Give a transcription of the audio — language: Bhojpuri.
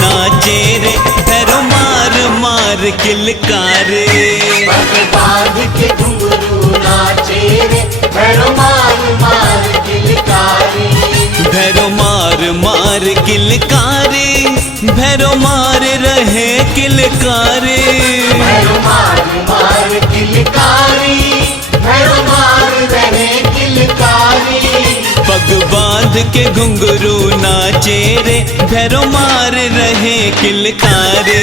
नाचे रे भैरो मार मार किलकारे, बांध के घुंघरू नाचे रे भैरो मार मार किलकारे, भैरो मार मार किलकारे, भैरो मार रहे किलकारे, भैरो मार मार किलकारी, भैरो मार रहे किलकारी। पग बांध के घुंघरू नाचे रे भैरो मार रहे किलकारे।